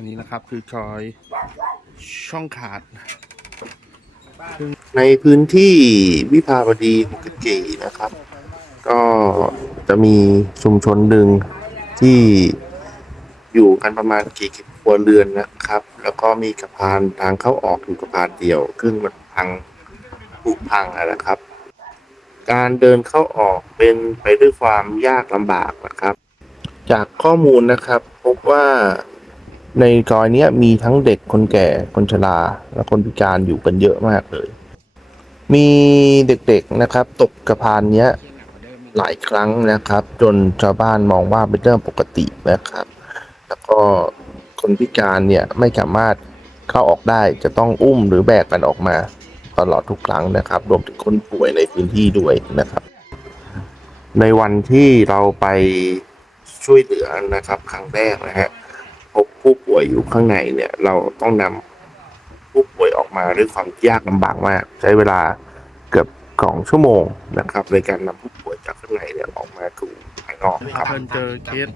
อันนี้นะครับคือชอยช่องขาด ในพื้นที่วิภาวดีหุกจีนะครับ ก็จะมีชุมชนหนึ่งที่อยู่กันประมาณกี่สิบครัวเรือนนะครับ แล้วก็มีสะพานทางเข้าออกอยู่สะพานเดียวซึ่งมันพังผุพังอะนะครับ การเดินเข้าออกเป็นไปด้วยความยากลำบากนะครับ จากข้อมูลนะครับ พบว่า ในซอยนี้มีทั้งเด็กคนแก่คนชรา และคนพิการอยู่กันเยอะมากเลย มีเด็กๆนะครับ ตกสะพานเนี้ยหลายครั้งนะครับ จนชาวบ้านมองว่าเป็นเรื่องปกตินะครับ แล้วก็คนพิการเนี่ยไม่สามารถเข้าออกได้จะต้องอุ้มหรือแบกกันออกมาตลอดทุกครั้งนะครับ รวมถึงคนป่วยในพื้นที่ด้วยนะครับ ในวันที่เราไปช่วยเหลือนะครับ ครั้งแรกนะฮะพบ ผู้ป่วยอยู่ข้างในเนี่ยเราต้องนำผู้ป่วยออกมาด้วยความยากลำบากมาก ใช้เวลาเกือบสองชั่วโมงนะครับ ในการนำผู้ป่วยจากข้างในเนี่ยออกมาสู่ภายนอกครับเพิ่นเจอเคส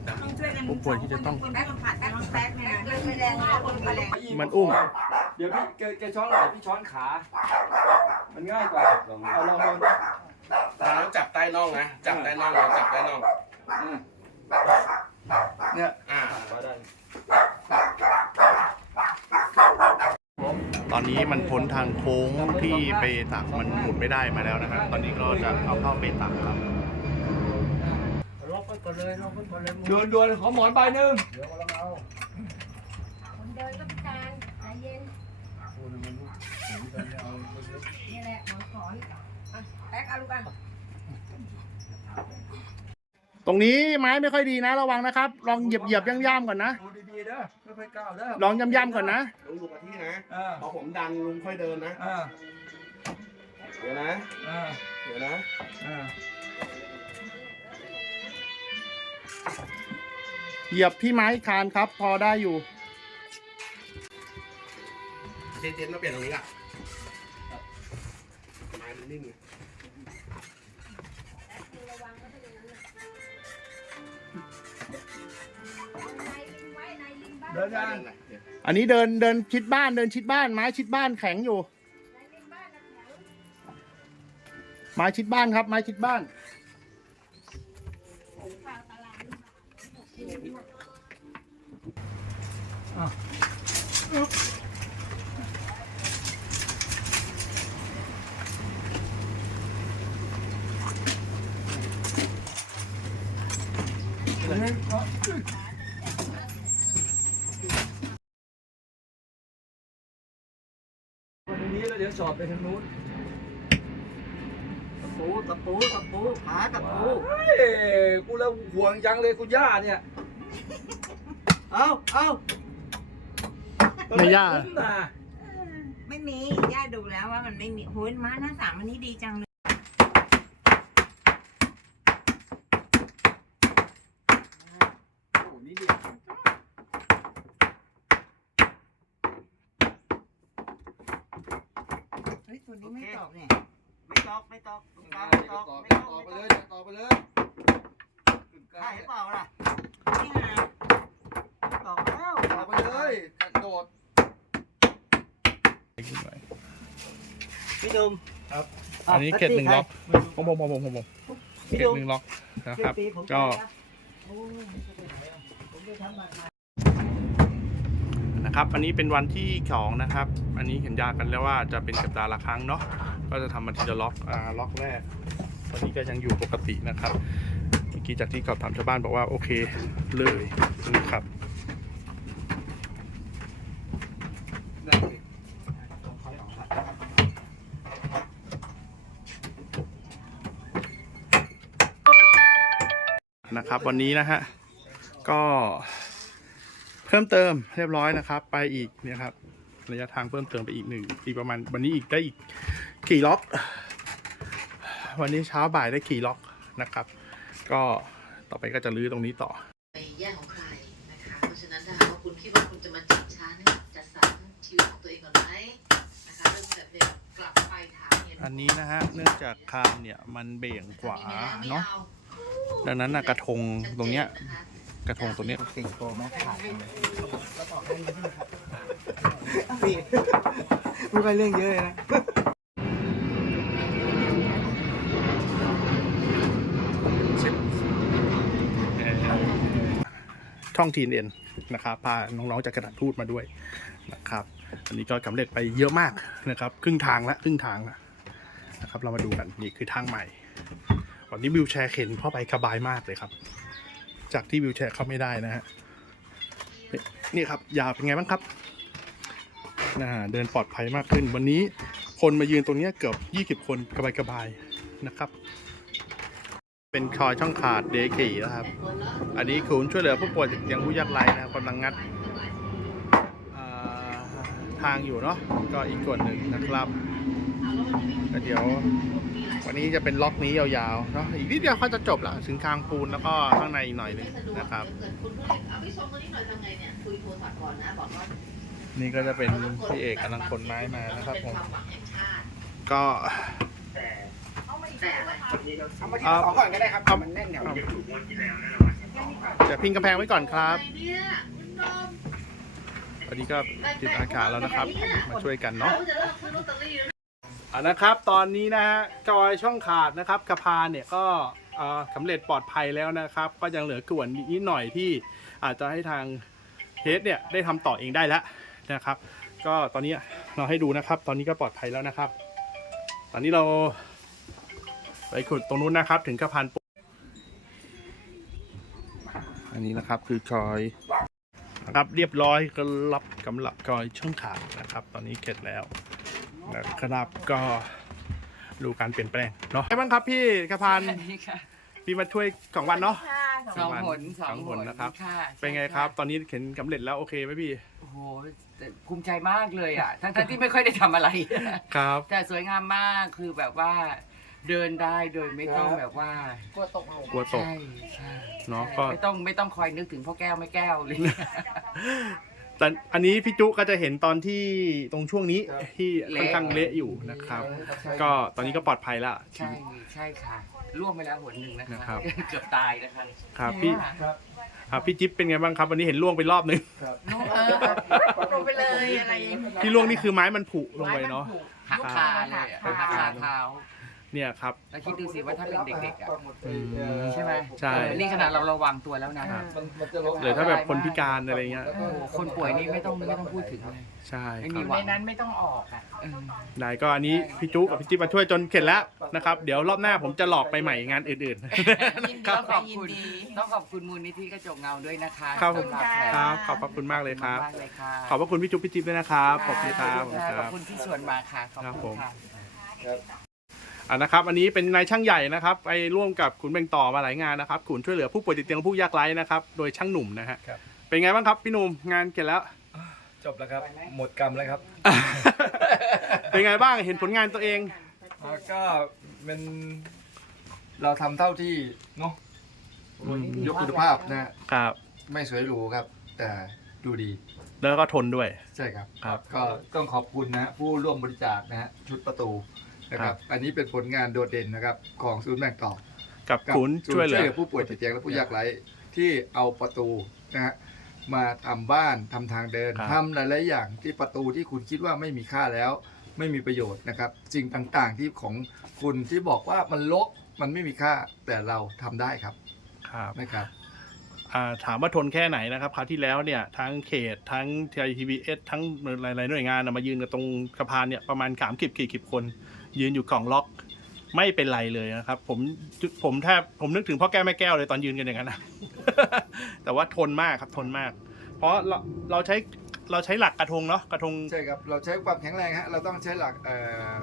ผู้ป่วยที่จะต้องแป๊กผัดแป๊กแป๊กเนี่ยไม่แรงแล้วคนแรงมันอุ้มเดี๋ยวพี่แกแกช้อนไหล่พี่ช้อนขา มันง่ายกว่าเอาลองลองดูเราต้องจับใต้น่องนะจับใต้น่องเราจับใต้น่องอืมเนี่ยอ่าตอ นนี้มันพ้นทางโค้งที่เปตักมันหมุนไม่ได้มาแล้วนะครับ ตอนนี้ก็จะเอาเข้าเปตักครับดวนดวนๆขอหมอนใบหนึ่งคนเดินก็พิการใจเย็นนี่แหละหมอสอนแป๊กเอาลูกอะตรงนี้ไม้ไม่ค่อยดีนะ ระวังนะครับ ลองเหยียบเหยียบย่ำย่ำๆก่อนนะ ดูดีๆเด้อไม่ค่อยก้าวเด้อลองย่ำย่ำๆก่อนนะ ลุงอยู่กับที่ นะอ่าพอผมดันลุงค่อยเดินนะอ่าเดี๋ยวนะอ่าเดี๋ยวนะอ่าเหยียบที่ไม้คานครับ พอได้อยู่ เจนเจนมาเปลี่ยนตรงนี้ล่ะไม้มันนิ่มไง เดินยังอันนี้เดินเดินชิดบ้านเดินชิดบ้านไม้ชิดบ้านแข็งอยู่ ไม้ชิดบ้านครับไม้ชิดบ้านวั นนี้แล้วเดี๋ยวสอบไปทางนู้นตะปูตะปูตะปูหาตะปูเฮ้ยกูแล้วห่วงจังเลยคุณย่าเนี่ย เอาเอาไม่ยากคุ้มนะไม่มีย่าดูแล้วว่ามันไม่มีโหยม้าหน้าสามอันนี้ดีจังเลย โอ้นี่ดิ เฮ้ยตัวนี้ไม่ตอบเนี่ยไม่ตอกไม่ตอกตรงกลางต่ไม่อตอกไปไม่ตอกเลยต่อไปเลยใช่หรือเปล่าล่ะนี่ไงตอกแล้วต่อไปเลยกระโดดพี่หนุ่มอันนี้เกตหนึ่งล็อกผมผมผมผมผมผมพี่เกหตนุ่มหนึ่งล็อกนะครับตีผมก็ โอ้ยผมจะทำบัตรมา นะครับ อันนี้เป็นวันที่สองนะครับ อันนี้เห็นยากันแล้วว่าจะเป็นสัปดาห์ละครั้งเนาะ ก็จะทำมาทีละล็อก อ่า ล็อกแรก ตอนนี้ก็ยังอยู่ปกตินะครับ เมื่อกี้จากที่สอบถามชาวบ้านบอกว่าโอเคเลยนะครับนะครับวันนี้นะฮะก็ พิ่มเติมเรียบร้อยนะครับ ไปอีกเนี่ยครับระยะทางเพิ่มเติมไปอีกหนึ่งอีกประมาณวันนี้อีกได้อีกกี่ล็อก วันนี้เช้าบ่ายได้กี่ล็อกนะครับ ก็ต่อไปก็จะลื้อตรงนี้ต่อไปแย่งของใครนะคะเพราะฉะนั้นถ้าหากว่าคุณคิดว่าคุณจะมาจับช้าเนี่ยจัดสรรชีวิตของตัวเองก่อนไหมนะคะเริ่มจากเด็กกลับไปถามเหตุผลอันนี้นะฮะเนื่องจากคานเนี่ยมันเบี่ยงขวาเนาะดังนั้นนะกระทงตรงเนี้ย กระทงตัวเนี้ยสี่โปรแม็กขาดพี่ไม่ค่อยเรื่องเยอะเลยนะช่องทีนเอ็นนะครับพาน้องๆจากกระดาษทูตมาด้วยนะครับ อันนี้ก็สำเร็จไปเยอะมากนะครับ ครึ่งทางละครึ่งทางละนะครับ เรามาดูกันนี่คือทางใหม่ วันนี้วิวแชร์เข็นเข้าไปสบายมากเลยครับ จากที่วิวแชร์เข้าไม่ได้นะฮะนี่ครับยาวเป็นไงบ้างครับนะเดินปลอดภัยมากขึ้น วันนี้คนมายืนตรงนี้เกือบ 20 คนสบายๆนะครับ เป็นคอยช่องขาดเดกีนะครับ อันนี้ศูนย์ช่วยเหลือผู้ป่วยติดเตียงผู้ยากไร้นะครับกำลังงัดทางอยู่เนาะก็อีกส่วนหนึ่งนะครับเดี๋ยว วันนี้จะเป็นล็อกนี้ยาวๆเนาะอีกนิดเดียวเขาจะจบละถึงกลางปูนแล้วก็ข้างในอีกหน่อยหนึงนะครับเกิดคุณพูดเอาพี่ชมตัวนี้หน่อยทำไงเนี่ยคุยโทรศัพท์ก่อนนะบอกว่านี่ก็จะเป็นพี่เอกกำลังขนไม้มานะครับผมเป็นความหวังแห่งชาติก็แต่อะไรเอามาที่สองก่อนก็ได้ครับเอามันแน่นแนวจะพิงกำแพงไว้ก่อนครับอะไรเนี่ยคุณนมวันนี้ก็จิตอาสาแล้วนะครับ มาช่วยกันเนาะ อ่านะครับ ตอนนี้นะฮะจอยช่องขาดนะครับกระพานเนี่ยก็เอ่อสำเร็จปลอดภัยแล้วนะครับ ก็ยังเหลือกวนนิดหน่อยที่อาจจะให้ทางเฮดเนี่ยได้ทำต่อเองได้แล้วนะครับ ก็ตอนนี้เราให้ดูนะครับ ตอนนี้ก็ปลอดภัยแล้วนะครับ ตอนนี้เราไปขุดตรงนู้นนะครับ ถึงกระพานปูนอันนี้นะครับคือจอยนะครับเรียบร้อยก็รับกำลับจอยช่องขาดนะครับ ตอนนี้เสร็จแล้ว นะครับก็ดูการเปลี่ยนแปลงเนาะไงบ้างครับพี่กระพันพี่มาช่วยสองวันเนาะ สองหนสสอองงหหนนนะครับค่ะเป็นไงครับ ตอนนี้เข็นสำเร็จแล้วโอเคไหมพี่ โอ้โหแต่ภูมิใจมากเลยอะ ทั้งๆที่ไม่ค่อยได้ทำอะไร ครับ แต่สวยงามมากคือแบบว่าเดินได้โดยไม่ต้องแบบว่ากลัวตกใช่ใช่เนาะก็ไม่ต้องไม่ต้องคอยนึกถึงพ่อแก้วไม่แก้วเลย แต่อันนี้พี่จุก็จะเห็นตอนที่ตรงช่วงนี้ที่ค่อนข้างเละอยู่นะครับ ก็ตอนนี้ก็ปลอดภัยแล้วใช่ใช่ค่ะล่วงไปแล้วหนหนึ่งนะนะคคะรับเกือบตายนะคะครับพี่ครับพี่จิ๊บเป็นไงบ้างครับวันนี้เห็นล่วงไปรอบนึงลงไปเลยอะไรที่ล่วงนี่คือไม้มันผุลงไปเนาะ หักคาเลยอะหักคาเท้า เนี่ยครับ แล้วคิดดูสิว่าถ้าเป็นเด็กๆอะอืมใช่ไหมใช่เออนี่ขนาดเราระวังตัวแล้วนะมันมันจะลงหรือถ้าแบบคนพิการอะไรเงี้ย โอ้โหคนป่วยนี่ไม่ต้องไม่ต้องพูดถึงเลยใช่ไม่คมีรับหวังในนั้นไม่ต้องออกอะ ได้ก็อันนี้พี่จุกับพี่จิ๊บมาช่วยจนเสร็จแล้วนะครับ เดี๋ยวรอบหน้าผมจะหลอกไปใหม่งานอื่นๆครับต้องขอบคุณต้องขอบคุณมูลนิธิกระจกเงาด้วยนะคะครับผม สำหแผลครับ ขอบพระคุณมากเลยครับ มากเลยค่ะขอบพระคุณพี่จุ๊บพี่จิ๊บด้วยนะครับ ขอบคุณครับขอบคุณที่ชวนมาค่ะ ขอบครับผคุมณค่ะ อ่านะครับอันนี้เป็นนายช่างใหญ่นะครับไปร่วมกับขุนเบ่งต่อมาหลายงานนะครับขุนช่วยเหลือผู้ป่วยติดเตียงและผู้ยากไร้นะครับ โดยช่างหนุ่มนะฮะครับ เป็นไงบ้างครับพี่หนุ่มงานเสร็จแล้ว จบแล้วครับ หมดกรรมแล้วครับเป็นไงบ้างเห็นผลงานตัวเองแล้วก็เป็นเราทำเท่าที่เนาะยกคุณภาพนะฮะครับ ไม่สวยหรูครับ แต่ดูดีแล้วก็ทนด้วย ใช่ครับ ครับ ก็ต้องขอบคุณนะฮะผู้ร่วมบริจาคนะฮะชุดประตู นะคครัรับบอันนี้เป็นผลงานโดดเด่นนะครับของศูนย์แบ่งต่อกับกับขุนศูนช่วยย์เหลือผู้ป่วยติดเตียงและผู้ยากไร้ที่เอาประตูนะฮะมาทำบ้านทำทางเดินครับทำหลายๆอย่างที่ประตูที่คุณคิดว่าไม่มีค่าแล้ว ไม่มีประโยชน์นะครับสิ่งต่างๆที่ของคุณที่บอกว่ามันลกมันไม่มีค่าแต่เราทำได้ครับครับนะครับอ่าถามว่าทนแค่ไหนนะครับคราวที่แล้วเนี่ยทั้งเขตทั้งทีไอทีวีเอสทั้งหลายๆหน่วยงานน่ะมายืนกันตรงสะพานเนี่ยประมาณสามสิบกี่สิบคน ยืนอยู่กล่องล็อก ไม่เป็นไรเลยนะครับ ผมผมแทบผมนึกถึงพ่อแก้วแม่แก้วเลยตอนยืนกันอย่างนั้นนะแต่ว่าทนมากครับทนมาก เพราะเราเราใช้เราใช้หลักกระทงเนาะกระทงใช่ครับเราใช้ความแข็งแรงฮะเราต้องใช้หลักเอ่อ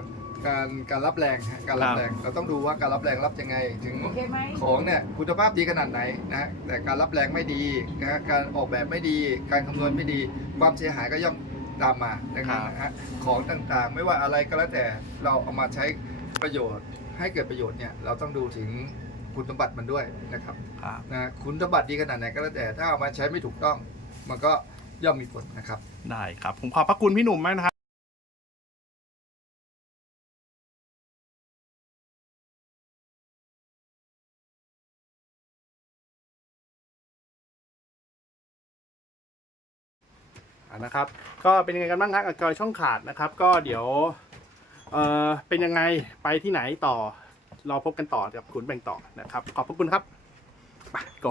การการรับแรงฮะการรัครับบแรง เราต้องดูว่าการรับแรงรับยังไง ถึงโอเคไหมของเนี่ยคุณภาพดีขนาดไหนนะฮะแต่การรับแรงไม่ดีนะฮะการออกแบบไม่ดี การคำนวณไม่ดี ความเสียหายก็ย่อม ตามมาดังนั้นนะฮะของต่างๆ ไม่ว่าอะไรก็แล้วแต่เราเอามาใช้ประโยชน์ ให้เกิดประโยชน์เนี่ยเราต้องดูถึงคุณสมบัติมันด้วยนะครับครับ นะคุณสมบัติดีขนาดไหนก็แล้วแต่ถ้าเอามาใช้ไม่ถูกต้อง มันก็ย่อมมีผลนะครับ ได้ครับ ผมขอบพระคุณพี่หนุ่มมากนะครับ นะครับ ก็เป็นยังไงกันบ้างครับอักจอช่องขาดนะครับ ก็เดี๋ยวเออเป็นยังไงไปที่ไหนต่อเราพบกันต่อกับขุนแบ่งต่อนะครับ ขอบพระคุณครับไปโก